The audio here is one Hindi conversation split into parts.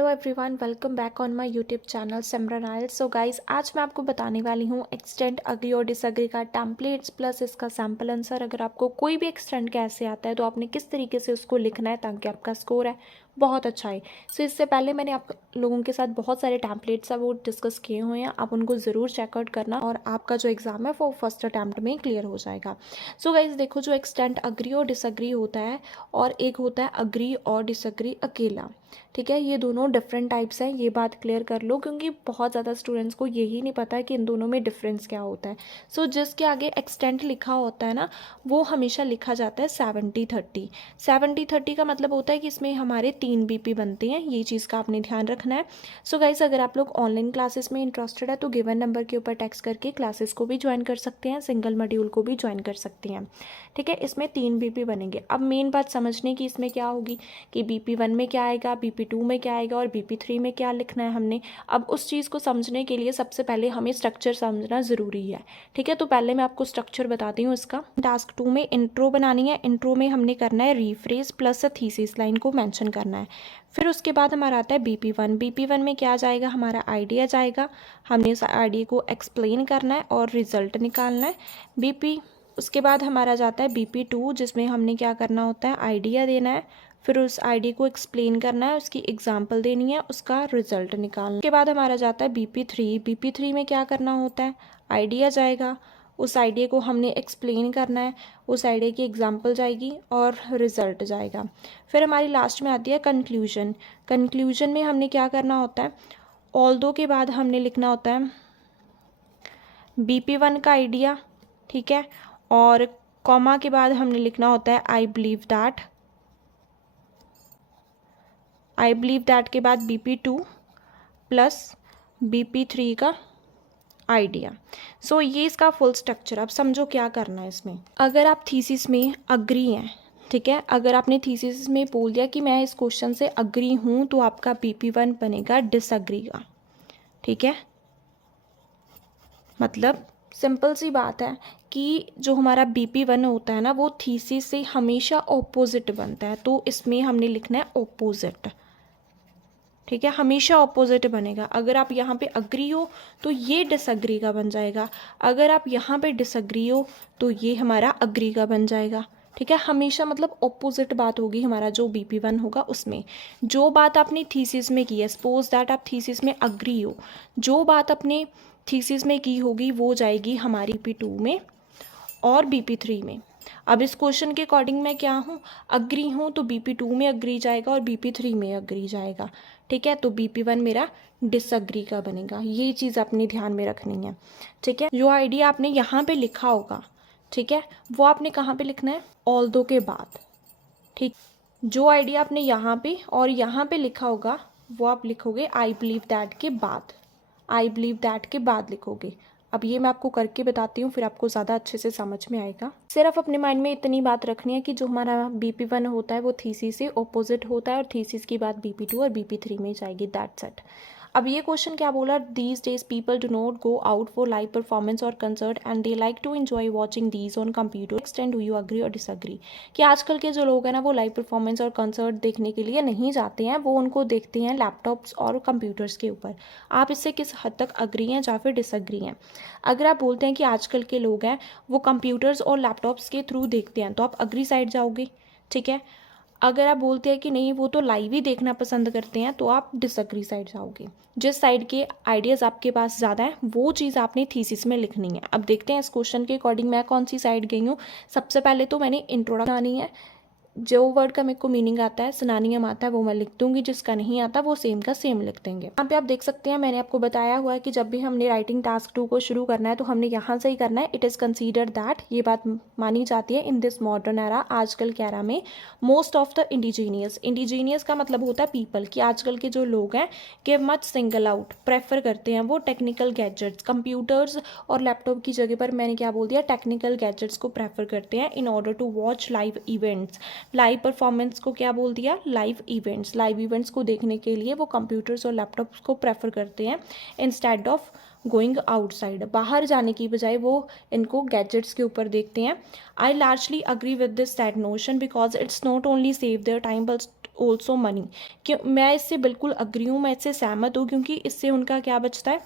Hello everyone, welcome back on my YouTube channel Simran oil. So guys, आज मैं आपको बताने वाली हूँ एक्सटेंड अग्री और डिसएग्री का टेम्पलेट्स प्लस इसका सैम्पल आंसर। अगर आपको कोई भी एक्सटेंड कैसे आता है तो आपने किस तरीके से उसको लिखना है ताकि आपका स्कोर है बहुत अच्छा है। सो इससे पहले मैंने आप लोगों के साथ बहुत सारे टेम्पलेट्स है वो डिस्कस किए हुए हैं, आप उनको ज़रूर चेकआउट करना और आपका जो एग्ज़ाम है वो फर्स्ट अटैम्प्ट में क्लियर हो जाएगा। सो गाइस देखो, जो एक्सटेंड अग्री और डिसएग्री होता है और एक होता है अग्री और डिसएग्री अकेला, ठीक है। ये दोनों डिफरेंट टाइप्स हैं, ये बात क्लियर कर लो क्योंकि बहुत ज़्यादा स्टूडेंट्स को यही नहीं पता है कि इन दोनों में डिफरेंस क्या होता है। सो जिसके आगे एक्सटेंट लिखा होता है ना, वो हमेशा लिखा जाता है 70-30। 70-30 का मतलब होता है कि इसमें हमारे 3 बीपी बनते हैं, ये चीज़ का आपने ध्यान रखना है। सो गाइस, अगर आप लोग ऑनलाइन क्लासेस में इंटरेस्टेड है तो गिवन नंबर के ऊपर टेक्स्ट करके क्लासेस को भी ज्वाइन कर सकते हैं, सिंगल मॉड्यूल को भी ज्वाइन कर सकते हैं, ठीक है। इसमें 3 बीपी बनेंगे। अब मेन बात समझने की इसमें क्या होगी कि BP1 में क्या आएगा, BP2 में क्या आएगा और BP3 में क्या लिखना है हमने। अब उस चीज़ को समझने के लिए सबसे पहले हमें स्ट्रक्चर समझना ज़रूरी है, ठीक है। तो पहले मैं आपको स्ट्रक्चर बताती हूँ इसका। टास्क 2 में इंट्रो बनानी है, इंट्रो में हमने करना है रीफ्रेज प्लस थीसिस लाइन को मेंशन करना है। फिर उसके बाद हमारा आता है BP1। BP1 में क्या जाएगा, हमारा आइडिया जाएगा, हमने इस आइडिया को एक्सप्लेन करना है और रिजल्ट निकालना है। उसके बाद हमारा जाता है BP2, जिसमें हमने क्या करना होता है, आइडिया देना है, फिर उस आइडिया को एक्सप्लेन करना है, उसकी एग्जांपल देनी है, उसका रिजल्ट निकालना है। उसके बाद हमारा जाता है BP3। BP3 में क्या करना होता है, आइडिया जाएगा, उस आइडिया को हमने एक्सप्लेन करना है, उस आइडिया की एग्जांपल जाएगी और रिजल्ट जाएगा। फिर हमारी लास्ट में आती है कंक्लूजन। कंक्लूजन में हमने क्या करना होता है, ऑल्दो के बाद हमने लिखना होता है BP1 का आइडिया, ठीक है, और कॉमा के बाद हमने लिखना होता है I believe that. I believe that के बाद BP2 प्लस BP3 का आइडिया। सो ये इसका फुल स्ट्रक्चर। अब समझो क्या करना है इसमें। अगर आप थीसिस में अग्री हैं, ठीक है, अगर आपने थीसिस में बोल दिया कि मैं इस क्वेश्चन से अग्री हूँ तो आपका BP1 बनेगा डिसअग्री का, ठीक है। मतलब सिंपल सी बात है कि जो हमारा BP1 होता है ना, वो थीसिस से हमेशा ऑपोजिट बनता है, तो इसमें हमने लिखना है ऑपोजिट, ठीक है, हमेशा ऑपोजिट बनेगा। अगर आप यहाँ पे अग्री हो तो ये डिसअग्री का बन जाएगा, अगर आप यहाँ पे डिसअग्री हो तो ये हमारा अग्री का बन जाएगा, ठीक है। हमेशा मतलब ऑपोजिट बात होगी, हमारा जो BP1 होगा उसमें जो बात आपने थीसिस में की है, सपोज दैट आप थीसिस में अग्री हो, जो बात अपने थीसिस में की होगी वो जाएगी हमारी BP2 में और BP3 में। अब इस क्वेश्चन के अकॉर्डिंग मैं क्या हूँ, अग्री हूँ, तो BP2 में अग्री जाएगा और BP3 में अग्री जाएगा, ठीक है। तो BP1 मेरा डिसअग्री का बनेगा, ये चीज़ अपने ध्यान में रखनी है, ठीक है। जो आइडिया आपने यहाँ पे लिखा होगा, ठीक है, वो आपने कहाँ पे लिखना है, ऑल्दो के बाद, ठीक। जो आइडिया आपने यहाँ पे और यहाँ पे लिखा होगा वो आप लिखोगे आई बिलीव दैट के बाद, आई बिलीव दैट के बाद लिखोगे। अब ये मैं आपको करके बताती हूँ, फिर आपको ज़्यादा अच्छे से समझ में आएगा। सिर्फ अपने माइंड में इतनी बात रखनी है कि जो हमारा BP1 होता है वो थीसिस से ऑपोजिट होता है और थीसिस की बात BP2 और BP3 में जाएगी, दैट्स इट। अब ये क्वेश्चन क्या बोला, these days people do not go out for live performance और concert and they like to enjoy watching these on computer extend, do you agree और डिसअग्री। कि आजकल के जो लोग हैं ना, वो लाइव परफॉर्मेंस और कंसर्ट देखने के लिए नहीं जाते हैं, वो उनको देखते हैं लैपटॉप्स और कंप्यूटर्स के ऊपर। आप इससे किस हद तक अग्री हैं या फिर डिसअग्री हैं। अगर आप बोलते हैं कि आजकल के लोग हैं वो कंप्यूटर्स और लैपटॉप्स के थ्रू देखते हैं तो आप अग्री साइड जाओगे, ठीक है। अगर आप बोलते हैं कि नहीं वो तो लाइव ही देखना पसंद करते हैं तो आप डिसअग्री साइड जाओगे। जिस साइड के आइडियाज़ आपके पास ज़्यादा हैं वो चीज़ आपने थीसिस में लिखनी है। अब देखते हैं इस क्वेश्चन के अकॉर्डिंग मैं कौन सी साइड गई हूँ। सबसे पहले तो मैंने इंट्रोडक्शन आनी है, जो वर्ड का मेरे को मीनिंग आता है, सिनोनिम आता है, वो मैं लिख दूंगी, जिसका नहीं आता वो सेम का सेम लिख देंगे। यहाँ पे आप देख सकते हैं मैंने आपको बताया हुआ है कि जब भी हमने राइटिंग टास्क 2 को शुरू करना है तो हमने यहाँ से ही करना है। इट इज़ कंसीडर्ड दैट, ये बात मानी जाती है इन दिस मॉडर्न एरा, आजकल के एरा में, मोस्ट ऑफ द इंडिजीनियस का मतलब होता है पीपल, कि आजकल के जो लोग हैं कि मच सिंगल आउट प्रेफर करते हैं वो टेक्निकल गैजेट्स, कंप्यूटर्स और लैपटॉप की जगह पर मैंने क्या बोल दिया, टेक्निकल गैजेट्स को प्रेफर करते हैं in order to watch live events. Live performance को क्या बोल दिया, लाइव इवेंट्स। लाइव इवेंट्स को देखने के लिए वो कंप्यूटर्स और लैपटॉप्स को प्रेफर करते हैं इंस्टेड ऑफ गोइंग आउटसाइड, बाहर जाने की बजाय वो इनको गैजेट्स के ऊपर देखते हैं. I largely agree with this sad notion because it's not only save their time but also money. क्यों मैं इससे बिल्कुल अग्री हूँ, मैं इससे सहमत हूँ, क्योंकि इससे उनका क्या बचता है,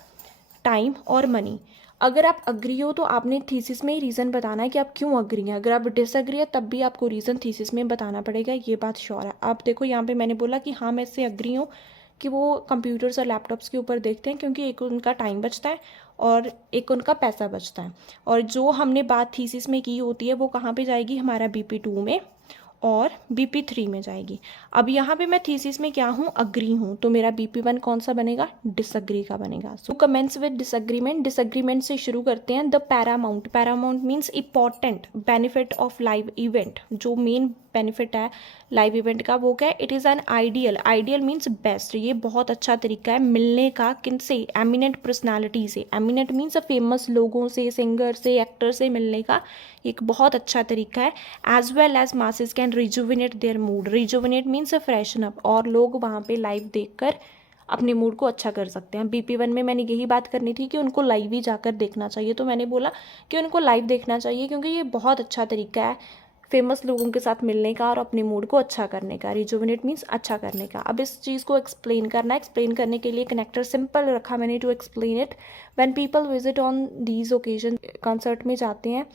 टाइम और मनी. अगर आप अग्री हो तो आपने थीसिस में ही रीज़न बताना है कि आप क्यों अग्री हैं. अगर आप डिसअग्री है तब भी आपको रीज़न थीसिस में बताना पड़ेगा, ये बात श्योर है. आप देखो यहाँ पे मैंने बोला कि हाँ मैं इससे अग्री हूँ कि वो कंप्यूटर्स और लैपटॉप्स के ऊपर देखते हैं, क्योंकि एक उनका टाइम बचता है और एक उनका पैसा बचता है. और जो हमने बात थीसिस में की होती है वो कहाँ पे जाएगी, हमारा BP2 में और BP3 में जाएगी. अब यहाँ पे मैं थीसिस में क्या हूँ, अग्री हूँ, तो मेरा BP1 कौन सा बनेगा, डिसअग्री का बनेगा. सो कमेंट्स विद डिसअग्रीमेंट. डिसअग्रीमेंट से शुरू करते हैं. The Paramount, Paramount means important benefit of live event. जो मेन बेनिफिट है लाइव इवेंट का वो क्या है, it is an ideal. Ideal means best. ये बहुत अच्छा तरीका है मिलने का, किन से, एमिनेंट पर्सनालिटी से. एमिनेंट मीन्स फेमस लोगों से, सिंगर से, एक्टर से मिलने का एक बहुत अच्छा तरीका है. As well as masses can rejuvenate their mood. Rejuvenate means freshen up, और लोग वहाँ पे लाइव देखकर अपने मूड को अच्छा कर सकते हैं. BP1 में मैंने यही बात करनी थी कि उनको लाइव ही जाकर देखना चाहिए, तो मैंने बोला कि उनको लाइव देखना चाहिए क्योंकि ये बहुत अच्छा तरीका है फेमस लोगों के साथ मिलने का और अपने मूड को अच्छा करने का. रिजुविनेट मीन्स अच्छा करने का. अब इस चीज़ को एक्सप्लेन करना है. एक्सप्लेन करने के लिए कनेक्टर सिंपल रखा मैंने to explain it. When people visit on these occasion, concert में जाते हैं,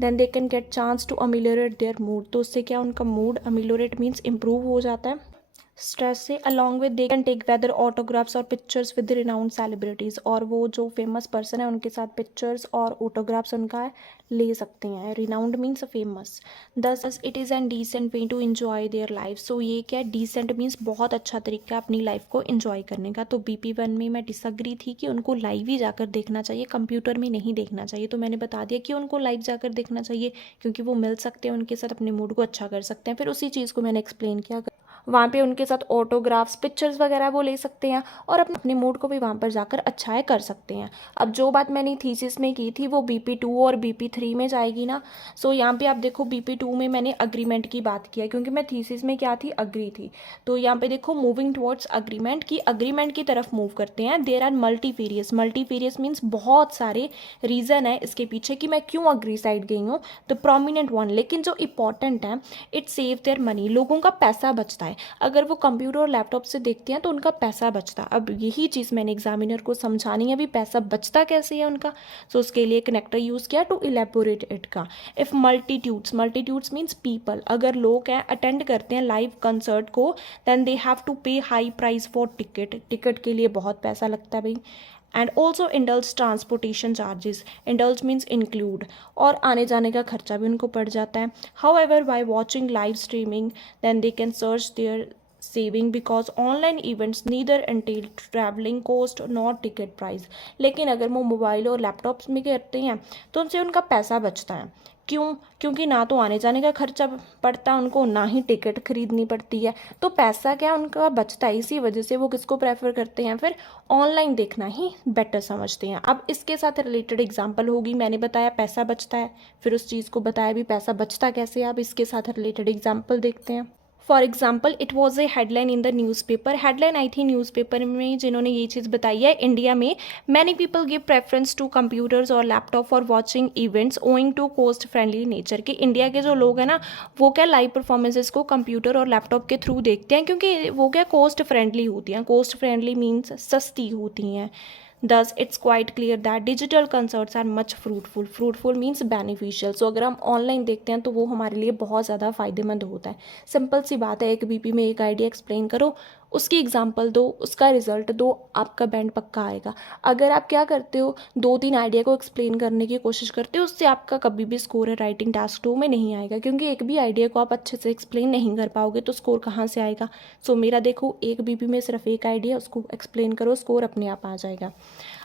then they can get chance to ameliorate their mood. तो उससे क्या, उनका मूड, अमिलियोरेट मीन्स इम्प्रूव हो जाता है स्ट्रेस से. Along with they can take whether autographs और पिक्चर्स विद रिनाउंड सेलिब्रिटीज़. और वो जो फेमस पर्सन है उनके साथ पिक्चर्स और ऑटोग्राफ्स उनका ले सकते हैं. Renowned means famous. Thus it is an decent way to enjoy their life. So ये क्या है, डिसेंट मीन्स बहुत अच्छा तरीका है अपनी लाइफ को इन्जॉय करने का. तो BP1 में मैं डिसअग्री थी कि उनको लाइव ही जाकर देखना चाहिए, कंप्यूटर में नहीं देखना चाहिए. तो मैंने बता दिया कि उनको लाइव जाकर देखना चाहिए क्योंकि वो मिल सकते हैं, उनके साथ अपने मूड को अच्छा कर सकते हैं. फिर उसी चीज़ को मैंने एक्सप्लेन किया, वहाँ पे उनके साथ ऑटोग्राफ्स, पिक्चर्स वगैरह वो ले सकते हैं और अपने मूड को भी वहाँ पर जाकर अच्छा कर सकते हैं. अब जो बात मैंने थीसिस में की थी वो BP2 और BP3 में जाएगी ना. सो यहाँ पे आप देखो BP2 में मैंने अग्रीमेंट की बात किया क्योंकि मैं थीसिस में क्या थी, अग्री थी. तो यहाँ पे देखो मूविंग टुवर्ड्स अग्रीमेंट, की अग्रीमेंट की तरफ मूव करते हैं. There are multifarious. Multifarious means बहुत सारे रीज़न है इसके पीछे कि मैं क्यों अग्री साइड गई हूँ. द प्रोमिनेंट वन, लेकिन जो इंपॉर्टेंट है, इट सेव देयर मनी. लोगों का पैसा बचता है. अगर वो कंप्यूटर और लैपटॉप से देखते हैं तो उनका पैसा बचता है. अब यही चीज़ मैंने एग्जामिनर को समझानी है, अभी पैसा बचता कैसे है उनका. सो उसके लिए कनेक्टर यूज़ किया टू इलेबोरेट इट का. If multitudes, multitudes means people, अगर लोग हैं अटेंड करते हैं लाइव कंसर्ट को, देन दे हैव टू पे high price for ticket. Ticket के लिए बहुत पैसा लगता है भाई. And also indulge transportation charges. Indulge means include, और आने जाने का खर्चा भी उनको पड़ जाता है. However by watching live streaming then they can search their saving because online events neither entail traveling cost nor ticket price. लेकिन अगर वो मोबाइल और लैपटॉप्स में करते हैं तो उनसे उनका पैसा बचता है. क्यों, क्योंकि ना तो आने जाने का खर्चा पड़ता है उनको, ना ही टिकट खरीदनी पड़ती है. तो पैसा क्या उनका बचता है. इसी वजह से वो किसको प्रेफर करते हैं, फिर ऑनलाइन देखना ही बेटर समझते हैं. अब इसके साथ रिलेटेड एग्जांपल होगी. मैंने बताया पैसा बचता है, फिर उस चीज़ को बताया भी पैसा बचता कैसे. अब इसके साथ रिलेटेड एग्जाम्पल देखते हैं. For example, it was a headline in the newspaper. Headline आई थी न्यूज़पेपर में जिन्होंने ये चीज़ बताई है, इंडिया में many people give preference to computers और laptop for watching events owing to cost friendly nature. के इंडिया के जो लोग हैं ना, वो क्या लाइव परफॉर्मेंसेस को कंप्यूटर और लैपटॉप के थ्रू देखते हैं क्योंकि वो क्या कोस्ट फ्रेंडली होती हैं. कोस्ट फ्रेंडली मीन्स सस्ती होती हैं. Thus, it's quite clear that digital concerts are much fruitful. Fruitful means beneficial. So अगर हम ऑनलाइन देखते हैं तो वो हमारे लिए बहुत ज़्यादा फ़ायदेमंद होता है. सिंपल सी बात है, एक BP में एक आइडिया एक्सप्लेन करो, उसकी एग्जाम्पल दो, उसका रिजल्ट दो, आपका बैंड पक्का आएगा. अगर आप क्या करते हो, 2-3 आइडिया को एक्सप्लेन करने की कोशिश करते हो, उससे आपका कभी भी स्कोर राइटिंग टास्क 2 में नहीं आएगा क्योंकि एक भी आइडिया को आप अच्छे से एक्सप्लेन नहीं कर पाओगे तो स्कोर कहाँ से आएगा. सो मेरा देखो, एक BP में सिर्फ एक आइडिया, उसको एक्सप्लेन करो, स्कोर अपने आप आ जाएगा.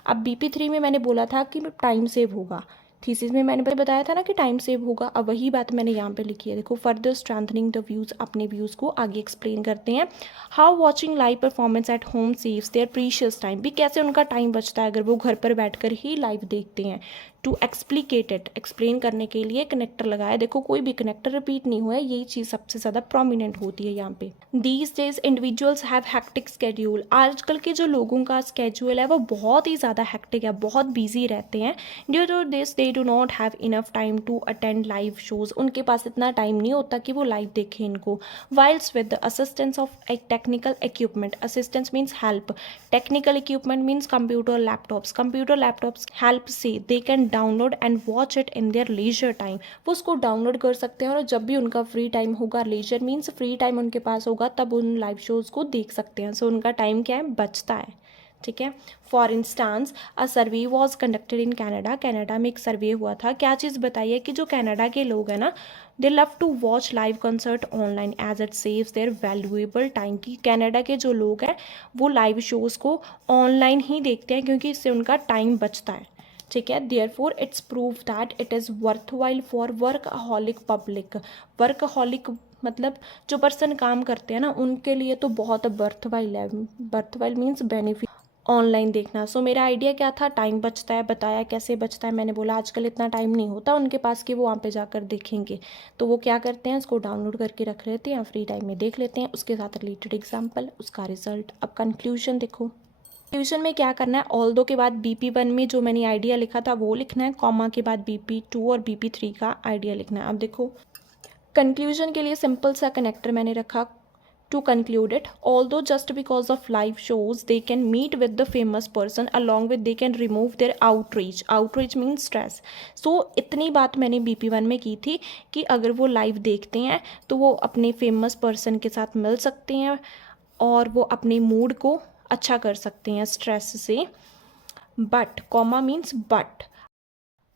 अब BP3 में मैंने बोला था कि टाइम सेव होगा. थीसिस में मैंने बताया था ना कि टाइम सेव होगा. अब वही बात मैंने यहाँ पे लिखी है. देखो, फर्दर स्ट्रेंथनिंग द व्यूज़, अपने व्यूज़ को आगे एक्सप्लेन करते हैं. How watching live performance at home saves their precious time. भी कैसे उनका टाइम बचता है अगर वो घर पर बैठकर ही लाइव देखते हैं. टू एक्सप्लिकेट इट, एक्सप्लेन करने के लिए कनेक्टर लगाया। देखो कोई भी कनेक्टर रिपीट नहीं हुआ है, यही चीज़ सबसे ज़्यादा प्रोमिनेंट होती है यहाँ पे। These days individuals have hectic schedule, आजकल के जो लोगों का स्केड्यूल है वो बहुत ही ज़्यादा हैक्टिक है, बहुत बिजी रहते हैं। Due to this they do not have enough time to attend live shows, उनके पास इतना टाइम नहीं होता कि वो लाइव देखें इनको। Whilst with the assistance of a technical equipment, assistance means help, technical equipment means computer laptops help से they can download and watch it in their leisure time, वो उसको डाउनलोड कर सकते हैं और जब भी उनका फ्री टाइम होगा, लीजर मीन्स फ्री टाइम उनके पास होगा, तब उन लाइव शोज़ को देख सकते हैं। सो उनका टाइम क्या है, बचता है। ठीक है। For instance a survey was conducted in Canada, Canada में एक सर्वे हुआ था। क्या चीज़ बताइए कि जो कनाडा के लोग हैं ना, they love to watch live concert online as it saves their valuable time, कि कनाडा के जो लोग हैं वो लाइव शोज़ को ऑनलाइन ही देखते हैं क्योंकि इससे उनका टाइम बचता है। ठीक है। Therefore it's prove that it is worthwhile for workaholic public, workaholic मतलब जो पर्सन काम करते हैं ना उनके लिए तो बहुत वर्थवाइल है। वर्थवाइल मीन्स बेनिफिट ऑनलाइन देखना। सो मेरा आइडिया क्या था, टाइम बचता है, बताया कैसे बचता है। मैंने बोला आजकल इतना टाइम नहीं होता उनके पास कि वो वहाँ पे जाकर देखेंगे, तो वो क्या करते हैं, इसको डाउनलोड करके रख लेते हैं, फ्री टाइम में देख लेते हैं। उसके साथ रिलेटेड एग्जाम्पल, उसका रिजल्ट। अब कंक्लूजन देखो, कंक्लूजन में क्या करना है, ऑल दो के बाद BP1 में जो मैंने आइडिया लिखा था वो लिखना है, कॉमा के बाद BP2 और BP3 का आइडिया लिखना है। अब देखो कंक्लूजन के लिए सिंपल सा कनेक्टर मैंने रखा, to conclude it, although just because of live shows they can meet with the famous person, along with they can remove their outreach means stress। so इतनी बात मैंने BP1 में की थी कि अगर वो लाइव देखते हैं तो वो अपने फेमस पर्सन के साथ मिल सकते हैं और वो अपने मूड को अच्छा कर सकते हैं स्ट्रेस से। But comma means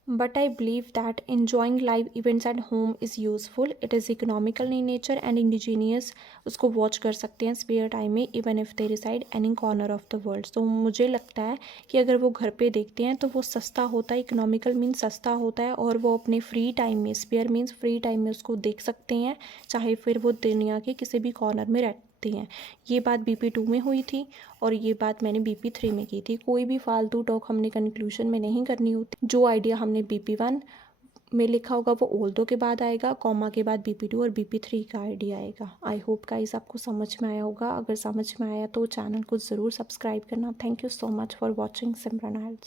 But I believe that enjoying live events at home is useful. It is economical in nature and indigenous. उसको वॉच कर सकते हैं स्पेयर टाइम में, even if they reside any corner of the world. तो मुझे लगता है कि अगर वो घर पे देखते हैं तो वो सस्ता होता है, इकोनॉमिकल मीन्स सस्ता होता है, और वो अपने फ्री टाइम में, स्पेयर मीन्स फ्री टाइम में उसको देख सकते हैं, चाहे फिर वो दुनिया के किसी भी कॉर्नर में रहते हैं। ये बात BP2 में हुई थी और ये बात मैंने BP3 में की थी। कोई भी फालतू टॉक हमने कंक्लूजन में नहीं करनी होती। जो आइडिया हमने BP1 में लिखा होगा वो ऑल दो के बाद आएगा, कॉमा के बाद BP2 और BP3 का आइडिया आएगा। आई होप गाइस आपको समझ में आया होगा। अगर समझ में आया तो चैनल को ज़रूर सब्सक्राइब करना। Thank you so much for watching Simran IELTS.